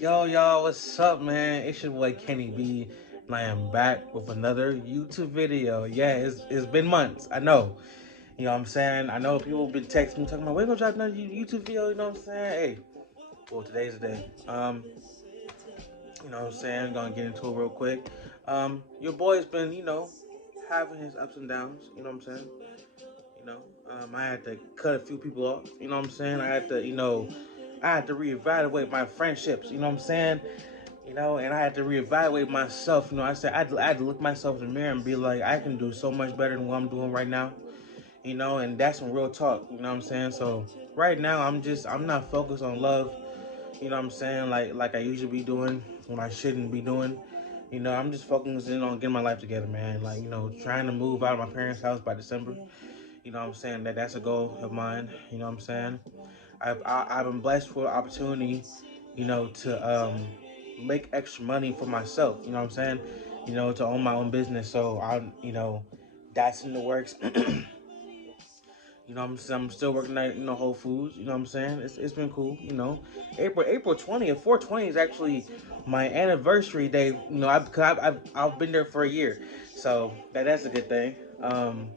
Yo, y'all, what's up, man? It's your boy Kenny B, and I am back with another YouTube video. Yeah, it's been months. I know. You know what I'm saying? I know people have been texting me talking about, we're gonna drop another YouTube video, you know what I'm saying? Hey, well, today's the day. You know what I'm saying? Gonna get into it real quick. Your boy's been, having his ups and downs, you know what I'm saying? You know, I had to cut a few people off, you know what I'm saying? I had to reevaluate my friendships, you know what I'm saying? And I had to reevaluate myself. I had to look myself in the mirror and be like, I can do so much better than what I'm doing right now. And that's some real talk. You know what I'm saying? So right now, I'm not focused on love. You know what I'm saying? Like I usually be doing when I shouldn't be doing. I'm just focusing on getting my life together, man. Like trying to move out of my parents' house by December. You know what I'm saying? That's a goal of mine. You know what I'm saying? I've been blessed for the opportunity, to make extra money for myself. You know what I'm saying? To own my own business. So that's in the works. I'm still working at Whole Foods. You know what I'm saying? It's been cool. April 20th, 420 is actually my anniversary day. I've been there for a year, so that's a good thing. I'm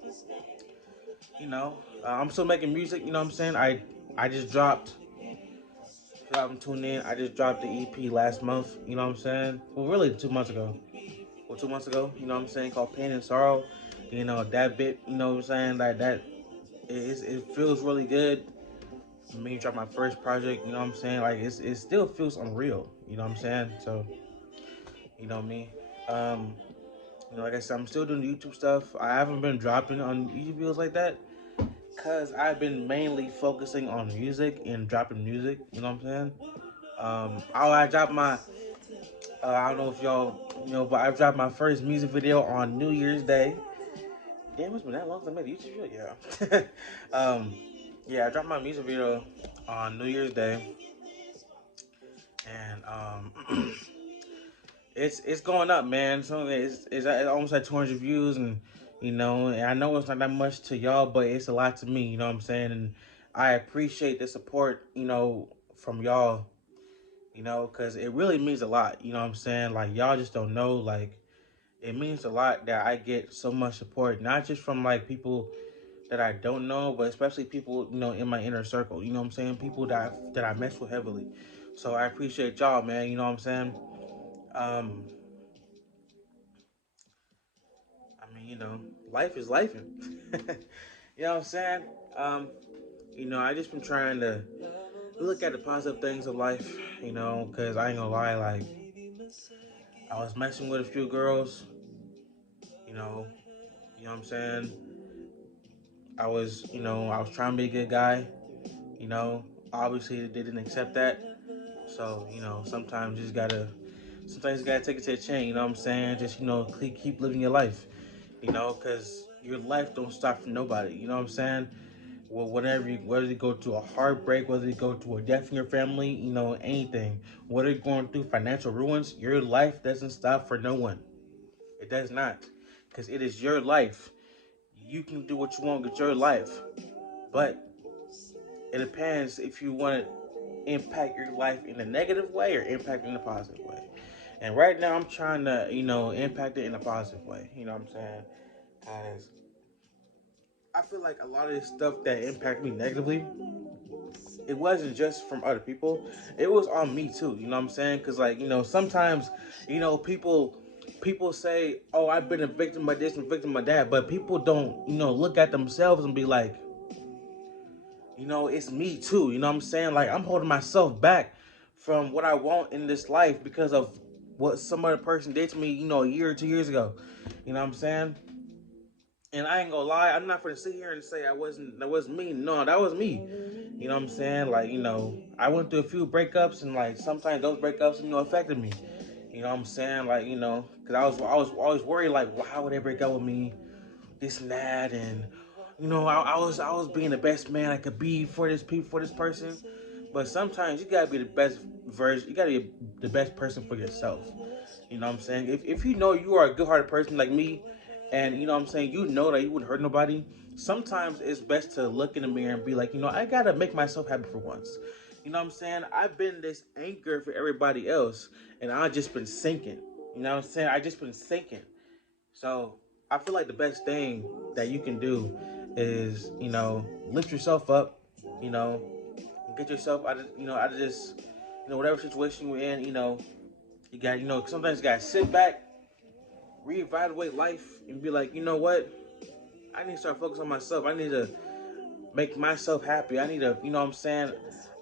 still making music. You know what I'm saying? I just dropped. If y'all tune in, I just dropped the EP last month. You know what I'm saying? Well, really 2 months ago. Well, 2 months ago. You know what I'm saying? Called Pain and Sorrow. That bit. You know what I'm saying? It feels really good. Me drop my first project. You know what I'm saying? Like it still feels unreal. You know what I'm saying? So me. Um, like I said, I'm still doing the YouTube stuff. I haven't been dropping on YouTube videos like that. Cause I've been mainly focusing on music and dropping music. You know what I'm saying? I dropped my. I don't know if y'all, but I dropped my first music video on New Year's Day. Damn, it's been that long since I made a YouTube video. Yeah. Yeah, I dropped my music video on New Year's Day, and it's going up, man. So it's almost like 200 views, and I know it's not that much to y'all, but it's a lot to me. You know what I'm saying? And I appreciate the support, from y'all. Because it really means a lot. You know what I'm saying? Like y'all just don't know, like it means a lot that I get so much support, not just from like people that I don't know, but especially people in my inner circle. You know what I'm saying? People that I mess with heavily. So I appreciate y'all, man. You know what I'm saying? Um, life is life. You know what I'm saying? Um, I just been trying to look at the positive things of life. Because I ain't gonna lie, like I was messing with a few girls. You know, you know what I'm saying? I was trying to be a good guy. You know, Obviously they didn't accept that. So sometimes you gotta take it to the chin. You know what I'm saying? Just keep living your life. Because your life don't stop for nobody. You know what I'm saying? Well, whether you go to a heartbreak, whether you go to a death in your family, anything, whether you're going through financial ruins, your life doesn't stop for no one. It does not, because it is your life. You can do what you want with your life, but it depends if you want to impact your life in a negative way or impact it in a positive way. And right now, I'm trying to, impact it in a positive way. You know what I'm saying? Because I feel like a lot of this stuff that impacted me negatively, it wasn't just from other people. It was on me too. You know what I'm saying? Because sometimes, people say, "Oh, I've been a victim of this and victim of that," but people don't, look at themselves and be like, it's me too. You know what I'm saying? Like I'm holding myself back from what I want in this life because of what some other person did to me, a year or 2 years ago. You know what I'm saying? And I ain't gonna lie, I'm not gonna sit here and say that wasn't me. No, that was me. You know what I'm saying? Like, I went through a few breakups and like sometimes those breakups, affected me. You know what I'm saying? Like, cause I was always worried like, well, how would they break up with me? This and that, and I was being the best man I could be for this person. But sometimes you gotta be the best version. You gotta be the best person for yourself. You know what I'm saying? If you know you are a good-hearted person like me, and you know what I'm saying, you know that you wouldn't hurt nobody. Sometimes it's best to look in the mirror and be like, I gotta make myself happy for once. You know what I'm saying? I've been this anchor for everybody else, and I've just been sinking. You know what I'm saying? I just been sinking. So I feel like the best thing that you can do is, lift yourself up, you know, get yourself out of this, whatever situation you're in, you got, sometimes you got to sit back, reevaluate life, and be like, you know what? I need to start focusing on myself. I need to make myself happy. I need to, you know what I'm saying?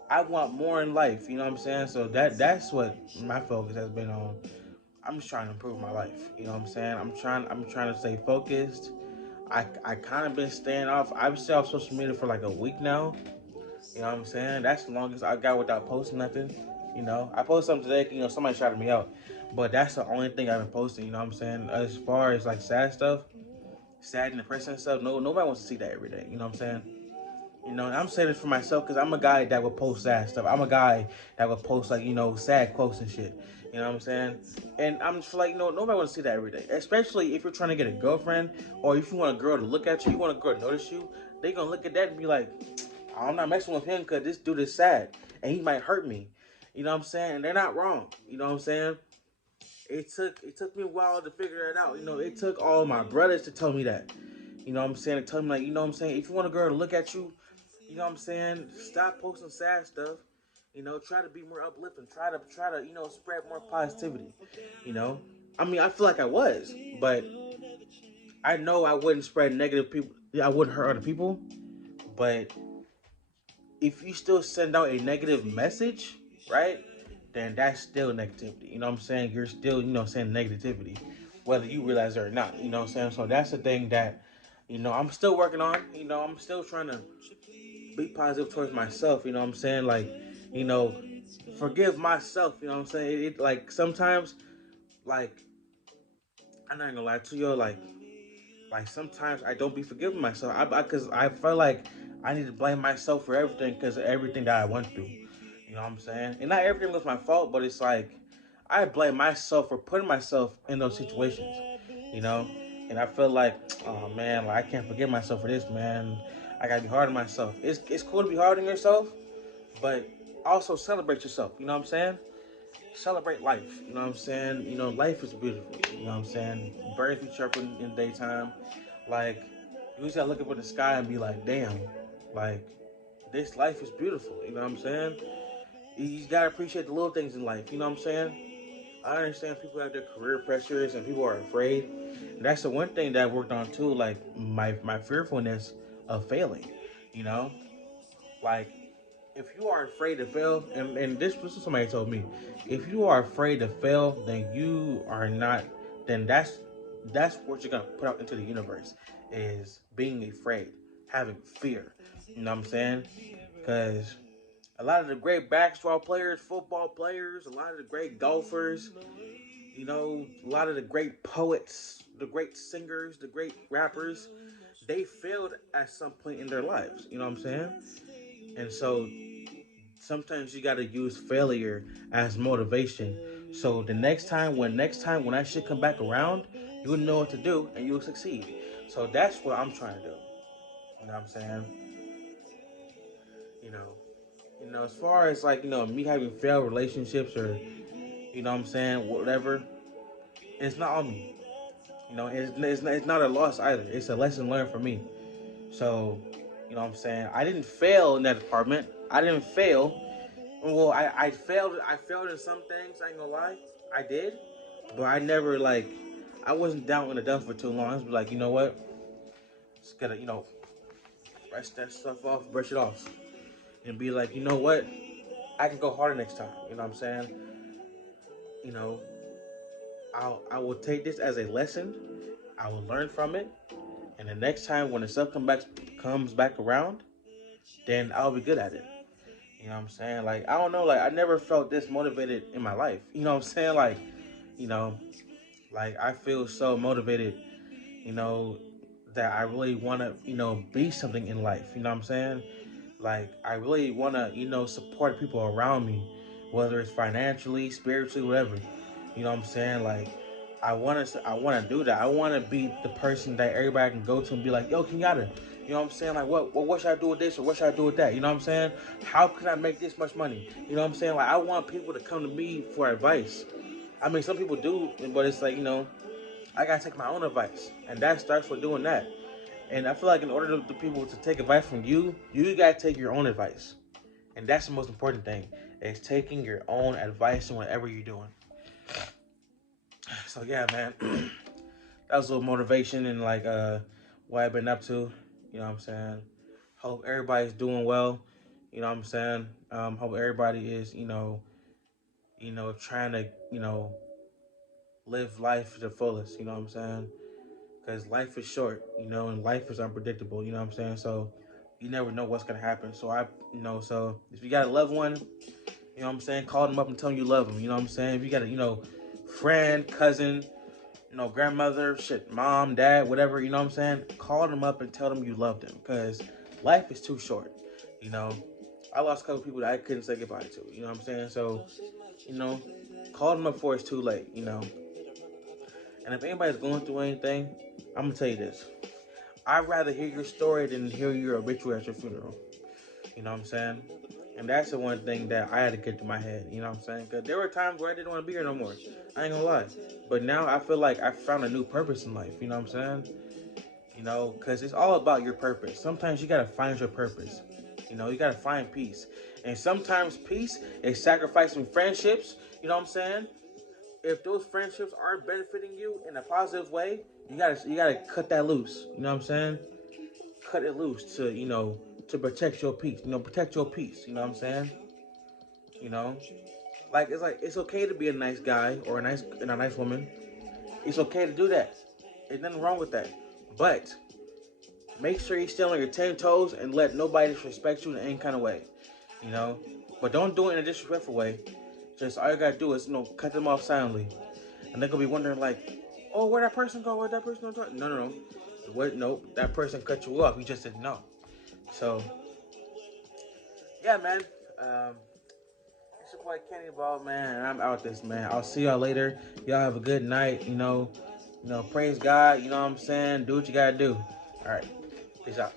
I want more in life, you know what I'm saying? So that's what my focus has been on. I'm just trying to improve my life. You know what I'm saying? I'm trying to stay focused. I kind of been staying off. I've been off social media for like a week now. You know what I'm saying? That's the longest I got without posting nothing. I posted something today. Somebody shouted me out, but that's the only thing I've been posting. You know what I'm saying? As far as like sad stuff, sad and depressing stuff, nobody wants to see that every day. You know what I'm saying? And I'm saying this for myself because I'm a guy that would post sad stuff. I'm a guy that would post like sad quotes and shit. You know what I'm saying? And I'm just like, nobody wants to see that every day. Especially if you're trying to get a girlfriend or if you want a girl to look at you, you want a girl to notice you. They gonna look at that and be like, I'm not messing with him because this dude is sad and he might hurt me. You know what I'm saying? And they're not wrong. You know what I'm saying? It took me a while to figure it out. It took all my brothers to tell me that. You know what I'm saying? To tell me like, you know what I'm saying? If you want a girl to look at you, you know what I'm saying? Stop posting sad stuff. Try to be more uplifting. Try to, spread more positivity. You know? I mean, I feel like I was, but I know I wouldn't spread negative people. I wouldn't hurt other people. But if you still send out a negative message, right? Then that's still negativity. You know what I'm saying? You're still, saying negativity, whether you realize it or not. You know what I'm saying? So that's the thing that, I'm still working on. I'm still trying to be positive towards myself. You know what I'm saying? Like, you know, forgive myself. You know what I'm saying? Like sometimes, like I'm not gonna lie to you, like sometimes I don't be forgiving myself. Because I feel like I need to blame myself for everything because of everything that I went through. You know what I'm saying? And not everything was my fault, but it's like I blame myself for putting myself in those situations. You know, and I feel like, oh man, like I can't forgive myself for this, man. I gotta be hard on myself. It's cool to be hard on yourself, but also celebrate yourself. You know what I'm saying? Celebrate life. You know what I'm saying? Life is beautiful. You know what I'm saying? Birds be chirping in the daytime. Like, you just gotta look up in the sky and be like, damn, like, this life is beautiful. You know what I'm saying? You gotta appreciate the little things in life. You know what I'm saying? I understand people have their career pressures and people are afraid. And that's the one thing that I worked on too, like my fearfulness of failing. You know? Like, if you are afraid to fail, and this is somebody told me, if you are afraid to fail, then you are not. Then that's what you're gonna put out into the universe is being afraid, having fear. You know what I'm saying? Because a lot of the great basketball players, football players, a lot of the great golfers, a lot of the great poets, the great singers, the great rappers, they failed at some point in their lives. You know what I'm saying? And so sometimes you gotta use failure as motivation. So the next time when that shit come back around, you'll know what to do and you'll succeed. So that's what I'm trying to do. You know what I'm saying? You know, as far as like, me having failed relationships or, what I'm saying, whatever, it's not on me. It's not a loss either. It's a lesson learned for me. So, what I'm saying? I didn't fail in that department. I didn't fail. Well, I failed. I failed in some things. I ain't gonna lie. I did, but I never like. I wasn't down in the dumps for too long. I was like, you know what? Just gotta, brush that stuff off, brush it off, and be like, you know what? I can go harder next time. You know what I'm saying? You know, I will take this as a lesson. I will learn from it, and the next time when the stuff comes back around, then I'll be good at it. You know what I'm saying? Like, I don't know, like I never felt this motivated in my life. You know what I'm saying? Like, you know, like I feel so motivated, you know, that I really wanna, be something in life. You know what I'm saying? Like I really wanna, support people around me, whether it's financially, spiritually, whatever. You know what I'm saying? Like I wanna do that. I wanna be the person that everybody can go to and be like, yo, Kenyatta, You know what I'm saying? Like, what should I do with this or what should I do with that? You know what I'm saying? How can I make this much money? You know what I'm saying? Like, I want people to come to me for advice. I mean, some people do, but it's like, I gotta take my own advice, and that starts with doing that. And I feel like in order to people to take advice from you, you gotta take your own advice, and that's the most important thing: is taking your own advice in whatever you're doing. So yeah, man, that was a little motivation and like what I've been up to. You know what I'm saying? Hope everybody's doing well. You know what I'm saying? Hope everybody is trying to live life to the fullest. You know what I'm saying? Because life is short, and life is unpredictable. You know what I'm saying? So you never know what's gonna happen. So so if you got a loved one, you know what I'm saying, call them up and tell them you love them. You know what I'm saying? If you got a friend, cousin, grandmother, shit, mom, dad, whatever, you know what I'm saying, call them up and tell them you love them. Because life is too short. You know, I lost a couple people that I couldn't say goodbye to. You know what I'm saying? So, call them up before it's too late. And if anybody's going through anything, I'm gonna tell you this: I'd rather hear your story than hear your obituary at your funeral. You know what I'm saying? And that's the one thing that I had to get to my head. You know what I'm saying? Because there were times where I didn't want to be here no more. I ain't gonna lie. But now I feel like I found a new purpose in life. You know what I'm saying? Because it's all about your purpose. Sometimes you gotta find your purpose. You gotta find peace. And sometimes peace is sacrificing friendships. You know what I'm saying? If those friendships aren't benefiting you in a positive way, you gotta cut that loose. You know what I'm saying? Cut it loose to protect your peace. Protect your peace. You know what I'm saying? You know, it's okay to be a nice guy or a nice woman. It's okay to do that. There's nothing wrong with that. But make sure you're still on your 10 toes and let nobody disrespect you in any kind of way. You know, but don't do it in a disrespectful way. Just all you gotta do is cut them off silently, and they're gonna be wondering like, oh, where'd that person go? Where'd that person go? No, no, no. What? Nope. That person cut you off. You just didn't know. So yeah, man. It's your boy Kenny Ball, man, and I'm out this, man. I'll see y'all later. Y'all have a good night. Praise God. You know what I'm saying? Do what you gotta do. All right. Peace out.